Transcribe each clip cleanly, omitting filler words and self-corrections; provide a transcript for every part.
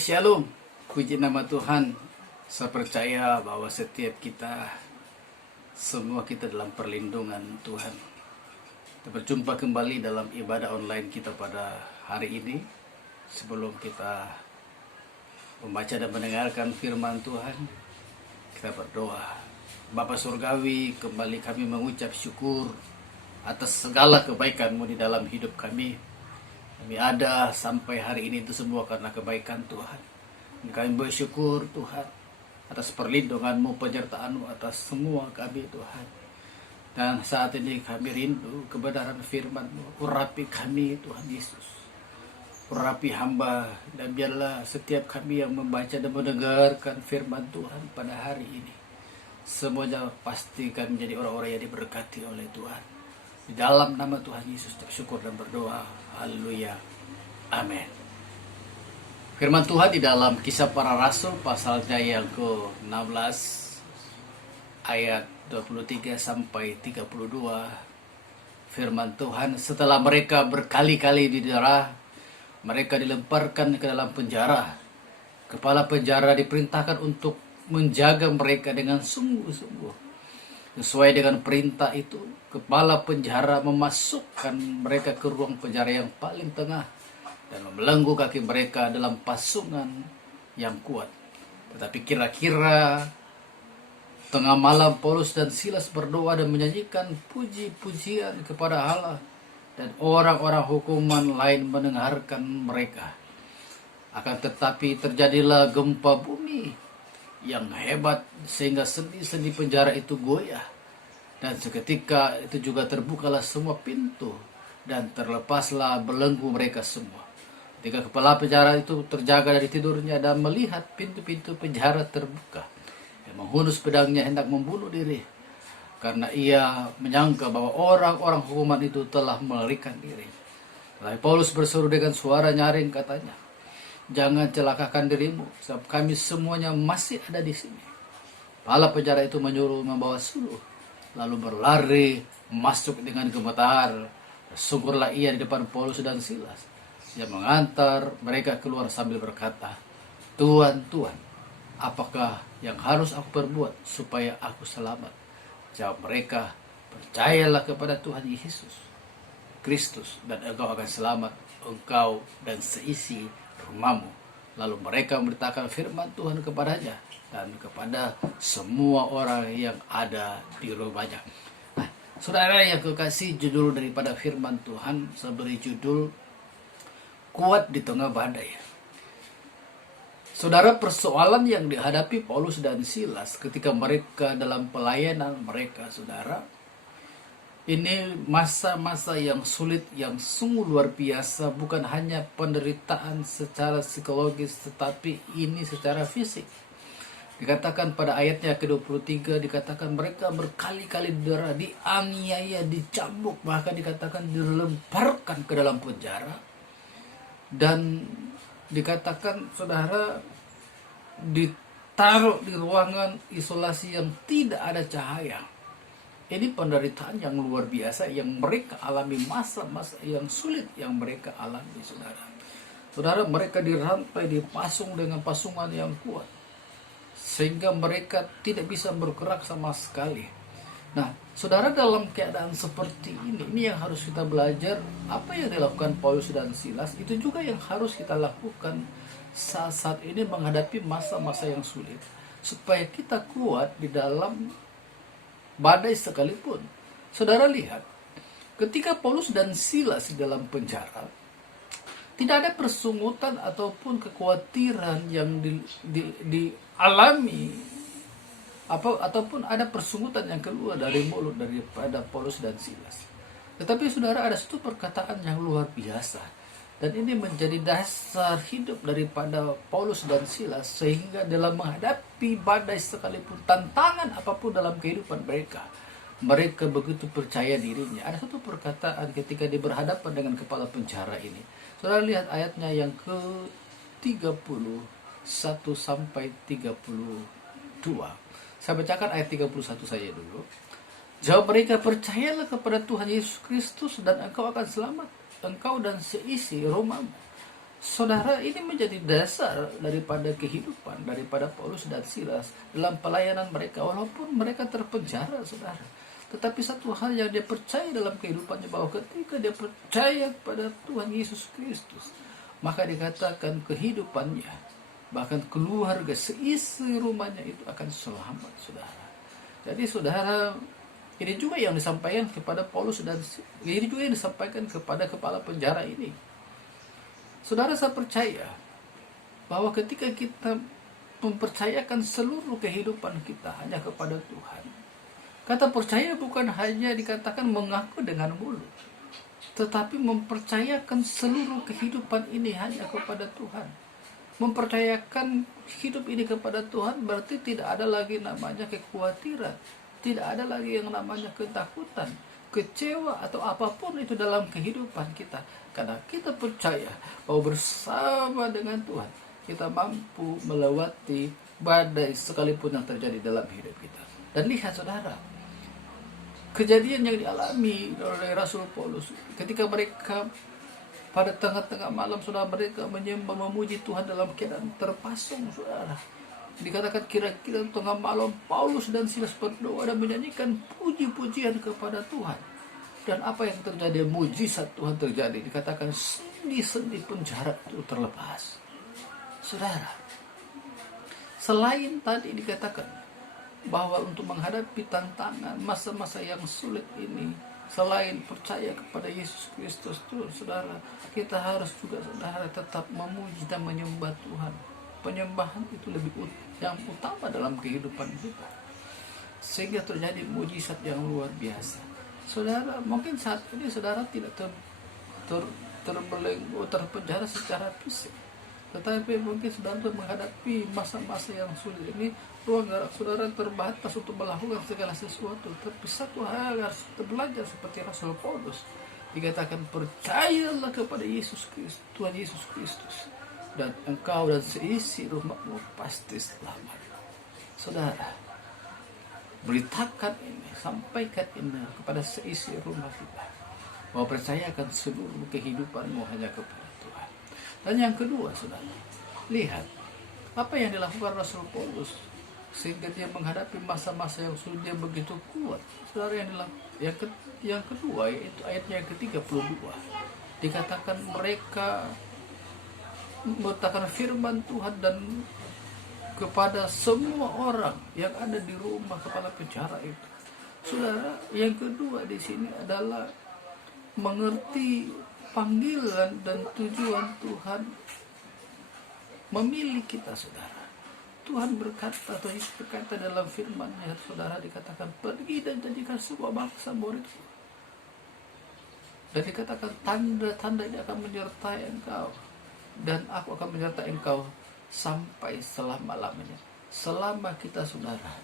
Shalom. Puji nama Tuhan. Saya percaya bahwa setiap kita, semua kita dalam perlindungan Tuhan. Kita berjumpa kembali dalam ibadah online kita pada hari ini. Sebelum kita membaca dan mendengarkan firman Tuhan, kita berdoa. Bapa Surgawi, kembali kami mengucap syukur atas segala kebaikan-Mu di dalam hidup kami. Kami ada sampai hari ini itu semua karena kebaikan Tuhan. Dan kami bersyukur Tuhan atas perlindungan-Mu, penyertaan-Mu atas semua kami Tuhan. Dan saat ini kami rindu kebenaran firman-Mu. Urapi kami Tuhan Yesus. Urapi hamba, dan biarlah setiap kami yang membaca dan mendengarkan firman Tuhan pada hari ini, semuanya pasti kami menjadi orang-orang yang diberkati oleh Tuhan. Di dalam nama Tuhan Yesus bersyukur dan berdoa. Haleluya. Amin. Firman Tuhan di dalam Kisah Para Rasul pasalnya yang ke-16 ayat 23 sampai 32. Firman Tuhan, setelah mereka berkali-kali didera, mereka dilemparkan ke dalam penjara. Kepala penjara diperintahkan untuk menjaga mereka dengan sungguh-sungguh. Sesuai dengan perintah itu, kepala penjara memasukkan mereka ke ruang penjara yang paling tengah dan membelenggu kaki mereka dalam pasungan yang kuat. Tetapi kira-kira tengah malam Paulus dan Silas berdoa dan menyanyikan puji-pujian kepada Allah, dan orang-orang hukuman lain mendengarkan mereka. Akan tetapi terjadilah gempa bumi yang hebat sehingga sendi-sendi penjara itu goyah, dan seketika itu juga terbukalah semua pintu dan terlepaslah belenggu mereka semua. Ketika kepala penjara itu terjaga dari tidurnya dan melihat pintu-pintu penjara terbuka, dia menghunus pedangnya hendak membunuh diri, karena ia menyangka bahwa orang-orang hukuman itu telah melarikan diri. Lalu Paulus berseru dengan suara nyaring, katanya, "Jangan celakakan dirimu, sebab kami semuanya masih ada di sini." Kepala penjara itu menyuruh membawa suluh, lalu berlari masuk dengan gemetar. Bersungkurlah ia di depan Paulus dan Silas. Ia mengantar mereka keluar sambil berkata, "Tuhan, Tuhan, apakah yang harus aku perbuat supaya aku selamat?" Jawab mereka, "Percayalah kepada Tuhan Yesus Kristus dan engkau akan selamat, engkau dan seisi rumahmu." Lalu mereka memberitakan firman Tuhan kepadanya dan kepada semua orang yang ada di rumahnya. Nah, saudara yang kekasih, judul daripada firman Tuhan saya beri judul Kuat di Tengah Badai. Saudara, persoalan yang dihadapi Paulus dan Silas ketika mereka dalam pelayanan mereka, saudara, ini masa-masa yang sulit, yang sungguh luar biasa. Bukan hanya penderitaan secara psikologis, tetapi ini secara fisik. Dikatakan pada ayatnya ke-23, dikatakan mereka berkali-kali didera, dianiaya, dicambuk, bahkan dikatakan dilemparkan ke dalam penjara. Dan dikatakan, saudara, ditaruh di ruangan isolasi yang tidak ada cahaya. Ini penderitaan yang luar biasa yang mereka alami, masa-masa yang sulit yang mereka alami, saudara. Saudara, mereka dirantai, dipasung dengan pasungan yang kuat, sehingga mereka tidak bisa bergerak sama sekali. Nah, saudara, dalam keadaan seperti ini yang harus kita belajar. Apa yang dilakukan Paulus dan Silas, itu juga yang harus kita lakukan saat ini menghadapi masa-masa yang sulit, supaya kita kuat di dalam badai sekalipun. Saudara lihat, ketika Paulus dan Silas di dalam penjara, tidak ada persungutan ataupun kekhawatiran yang dialami, ataupun ada persungutan yang keluar dari mulut daripada Paulus dan Silas. Tetapi saudara, ada satu perkataan yang luar biasa, dan ini menjadi dasar hidup daripada Paulus dan Silas, sehingga dalam menghadapi badai sekalipun, tantangan apapun dalam kehidupan mereka, mereka begitu percaya dirinya. Ada satu perkataan ketika dia berhadapan dengan kepala penjara ini. Saudara lihat ayatnya yang ke-31 sampai 32. Saya bacakan ayat 31 saja dulu. Jawab mereka, "Percayalah kepada Tuhan Yesus Kristus dan engkau akan selamat, engkau dan seisi rumahmu." Saudara, ini menjadi dasar daripada kehidupan daripada Paulus dan Silas dalam pelayanan mereka, walaupun mereka terpenjara, saudara. Tetapi satu hal yang dia percaya dalam kehidupannya, bahwa ketika dia percaya pada Tuhan Yesus Kristus, maka dikatakan kehidupannya, bahkan keluarga, seisi rumahnya itu akan selamat, saudara. Jadi saudara, ini juga yang disampaikan kepada Paulus dan ini juga yang disampaikan kepada kepala penjara ini. Saudara, saya percaya bahwa ketika kita mempercayakan seluruh kehidupan kita hanya kepada Tuhan, kata percaya bukan hanya dikatakan mengaku dengan mulut, tetapi mempercayakan seluruh kehidupan ini hanya kepada Tuhan. Mempercayakan hidup ini kepada Tuhan berarti tidak ada lagi namanya kekhawatiran, tidak ada lagi yang namanya ketakutan, kecewa, atau apapun itu dalam kehidupan kita. Karena kita percaya bahwa bersama dengan Tuhan kita mampu melewati badai sekalipun yang terjadi dalam hidup kita. Dan lihat saudara, kejadian yang dialami oleh Rasul Paulus ketika mereka pada tengah-tengah malam, saudara, mereka menyembah memuji Tuhan dalam keadaan terpasung, saudara. Dikatakan kira-kira tengah malam Paulus dan Silas berdoa dan menyanyikan puji-pujian kepada Tuhan. Dan apa yang terjadi? Mujizat Tuhan terjadi. Dikatakan sendi-sendi penjara itu terlepas. Saudara, selain tadi dikatakan bahwa untuk menghadapi tantangan masa-masa yang sulit ini, selain percaya kepada Yesus Kristus itu, saudara, kita harus juga, saudara, tetap memuji dan menyembah Tuhan. Penyembahan itu yang utama dalam kehidupan kita, sehingga terjadi mujizat yang luar biasa. Saudara, mungkin saat ini saudara tidak terbelenggu, terpenjara secara fisik, tetapi mungkin saudara menghadapi masa-masa yang sulit ini, ruang gerak saudara terbatas untuk melakukan segala sesuatu. Tapi satu hal harus kita belajar seperti Rasul Paulus. Dikatakan percayalah kepada Yesus Kristus, Tuhan Yesus Kristus, dan engkau dan seisi rumahmu pasti selamat. Saudara, beritakan ini, sampaikan ini kepada seisi rumah kita, bahwa percayakan seluruh kehidupanmu hanya kepada Tuhan. Dan yang kedua, saudara, lihat apa yang dilakukan Rasul Paulus sehingga dia menghadapi masa-masa yang sulit, dia begitu kuat. Saudara, yang kedua, yaitu ayatnya yang ke-32, dikatakan mereka mengatakan firman Tuhan dan kepada semua orang yang ada di rumah kepala penjara itu. Saudara, yang kedua di sini adalah mengerti panggilan dan tujuan Tuhan memilih kita, saudara. Tuhan berkata dalam firman-Nya, saudara, dikatakan pergi dan jadikan semua bangsa muridku. Dan dikatakan tanda-tanda ini akan menyertai engkau, dan aku akan menyertai engkau sampai selama-lamanya. Selama kita, saudara,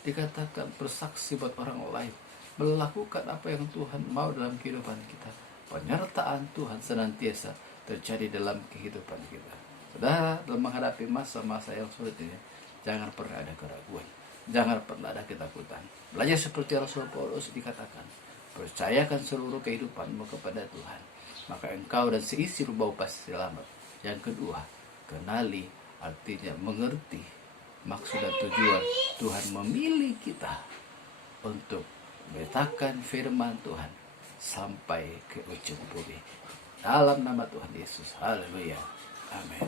dikatakan bersaksi buat orang lain, melakukan apa yang Tuhan mau dalam kehidupan kita, penyertaan Tuhan senantiasa terjadi dalam kehidupan kita. Saudara, dalam menghadapi masa-masa yang sulit ini, jangan pernah ada keraguan, jangan pernah ada ketakutan. Belajar seperti Rasul Paulus, dikatakan percayakan seluruh kehidupanmu kepada Tuhan, maka engkau dan seisi rumahmu pasti selamat. Yang kedua, kenali, artinya mengerti maksud dan tujuan Tuhan memilih kita untuk memberitakan firman Tuhan sampai ke ujung bumi. Dalam nama Tuhan Yesus, haleluya, amin.